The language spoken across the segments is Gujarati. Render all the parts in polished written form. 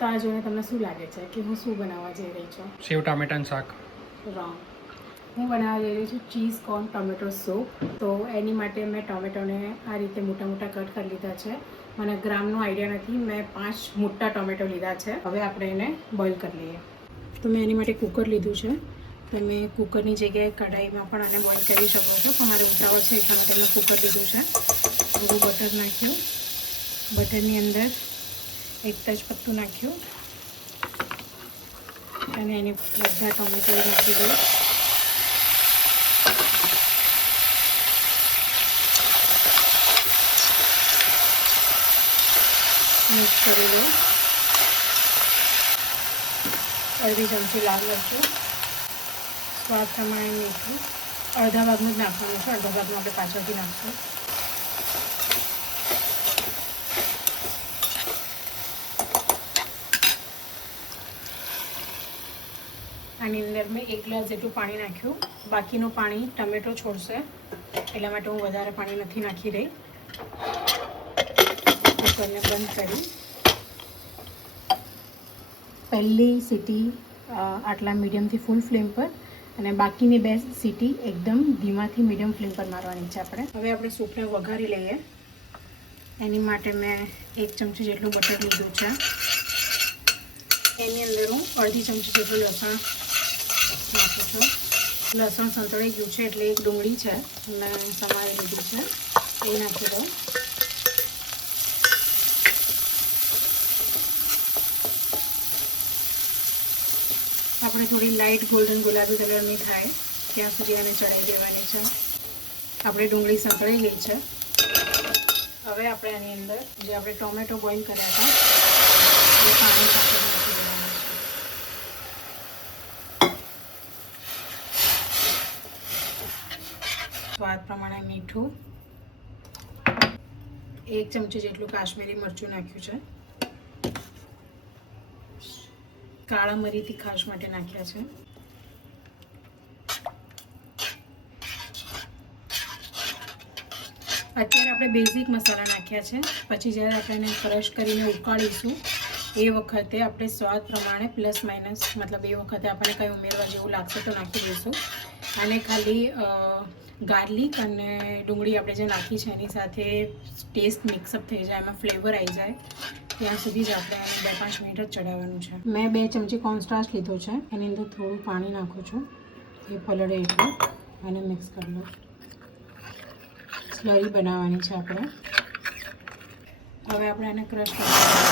તો આ જોઈને તમને શું લાગે છે કે હું શું બનાવવા જઈ રહી છું? સેવ ટામેટાનું શાક. રોંગ. હું બનાવવા જઈ રહી છું ચીઝ કોર્ન ટોમેટો સૂપ. તો એની માટે મેં ટોમેટોને આ રીતે મોટા મોટા કટ કરી લીધા છે. મને ગ્રામનો આઈડિયા નથી, મેં 5 મોટા ટોમેટો લીધા છે. હવે આપણે એને બોઇલ કરી લઈએ. તો મેં એની માટે કુકર લીધું છે. તમે કુકરની જગ્યાએ કઢાઈમાં પણ આને બોઇલ કરી શકો છો, પણ મારે ઉતાવળ છે એટલા માટે મેં કુકર લીધું છે. થોડું બટર નાખ્યું, બટરની અંદર એક તેજપત્તું નાખ્યું અને એને બધા ટોમેટો નાખી દઉં. મિક્સ કરી દો. અડધી ચમચી લાલ મરચું, સ્વાદ પ્રમાણે મીઠું. અડધા ભાગનું જ નાખવાનું છે, અડધા ભાગનું આપણે પાછળથી નાખશું. આની અંદર મેં 1 ગ્લાસ જેટલું પાણી નાખ્યું. બાકીનું પાણી ટમેટો છોડશે, એટલા માટે હું વધારે પાણી નથી નાખી રહી. કુકરને બંધ કરી પહેલી સીટી આટલા મીડિયમથી ફૂલ ફ્લેમ પર અને બાકીની 2 સીટી એકદમ ધીમાથી મીડિયમ ફ્લેમ પર મારવાની છે આપણે. હવે આપણે સૂપને વઘારી લઈએ. એની માટે મેં 1 ચમચી જેટલું બટર લીધું છે. એની અંદર હું અડધી ચમચી જેટલું લસણ નાખું છું. લસણ સંતળાઈ ગયું છે એટલે એક ડુંગળી છે મેં સમારી લીધી છે, એ નાખી દઉં. આપણે થોડી લાઇટ ગોલ્ડન ગુલાબી કલરની થાય ત્યાં સુધી આને ચડાવી દેવાની છે. આપણી ડુંગળી સંતળાઈ ગઈ છે. હવે આપણે આની અંદર જે આપણે ટોમેટો બોઇલ કર્યા હતા એ પાણી સાથે નાખી દેવાનું છે. સ્વાદ પ્રમાણે મીઠું, 1 ચમચી જેટલું કાશ્મીરી મરચું નાખ્યું છે. કાળા મરી તીખાશ માટે નાખ્યા છે. અત્યારે આપણે બેઝિક મસાલા નાખ્યા છે. પછી જ્યારે આપણે એને ક્રશ કરીને ઉકાળીશું એ વખતે આપણે સ્વાદ પ્રમાણે પ્લસ માઇનસ, મતલબ એ વખતે આપણને કંઈ ઉમેરવા જેવું લાગશે તો નાખી દઈશું. અને ખાલી ગાર્લિક અને ડુંગળી આપણે જે નાખી છે એની સાથે ટેસ્ટ મિક્સઅપ થઈ જાય, એમાં ફ્લેવર આવી જાય ત્યાં સુધી જ આપણે એને 2-5 મિનિટ જ ચડાવવાનું છે. મેં 2 ચમચી કોર્નસ્ટાર્ચ લીધો છે, એની અંદર થોડું પાણી નાખું છું, એ પલળે એટલું અને મિક્સ કરી લો. સ્લરી બનાવવાની છે આપણે. હવે આપણે આને ક્રશ કરીશું.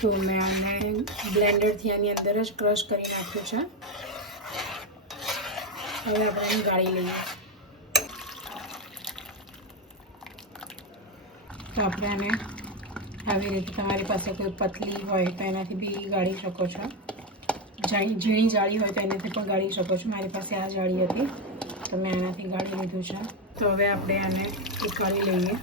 તો મેં આને બ્લેન્ડરથી આની અંદર જ ક્રશ કરી નાખ્યું છે. હવે આપણે એને ગાળી લઈએ. તો આપણે આને આવી રીતે, તમારી પાસે કોઈ પતલી હોય તો એનાથી બી ગાળી શકો છો, ઝીણી જાળી હોય તો એનાથી પણ ગાળી શકો છો. મારી પાસે આ જાળી હતી તો મેં આનાથી ગાળી લીધું છે. તો હવે આપણે આને ઉકાળી લઈએ.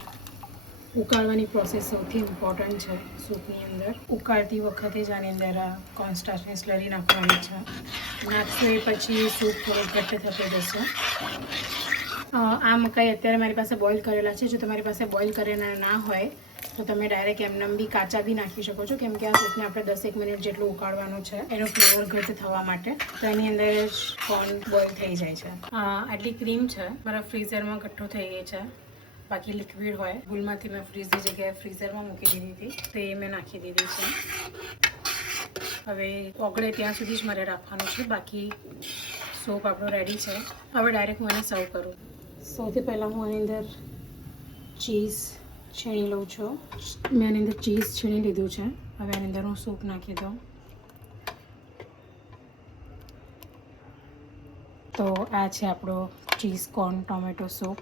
ઉકાળવાની પ્રોસેસ સૌથી ઇમ્પોર્ટન્ટ છે સૂપની અંદર. ઉકાળતી વખતે જ આની અંદર આ કોર્નસ્ટાર્ચની સ્લરી નાખવાની છે. નાખશો એ પછી સૂપ થોડો ઘટ્ટ થતો જશે. આ મકાઈ અત્યારે મારી પાસે બોઇલ કરેલા છે. જો તમારી પાસે બોઇલ કરેલા ના હોય તો તમે ડાયરેક્ટ એમનેમ બી કાચા બી નાખી શકો છો, કેમ કે આ સૂપને આપણે 10 મિનિટ જેટલું ઉકાળવાનું છે એનો ફ્લેવર ઘટ્ટ થવા માટે. તો એની અંદર જ કોર્ન બોઇલ થઈ જાય છે. આટલી ક્રીમ છે મારા ફ્રીઝરમાં કઠ્ઠો થઈ ગઈ છે. બાકી લિક્વિડ હોય, ભૂલમાંથી મેં ફ્રીઝની જગ્યાએ ફ્રીઝરમાં મૂકી દીધી હતી તો એ મેં નાખી દીધી છે. હવે ઓગળે ત્યાં સુધી જ મારે રાખવાનું છે. બાકી સૂપ આપણો રેડી છે. હવે ડાયરેક્ટ હું એને સર્વ કરું. સૌથી પહેલાં હું આની અંદર ચીઝ છીણી લઉં છું. મેં આની અંદર ચીઝ છીણી લીધું છે. હવે આની અંદર હું સૂપ નાખી દઉં. તો આ છે આપણો ચીઝ કોર્ન ટોમેટો સૂપ.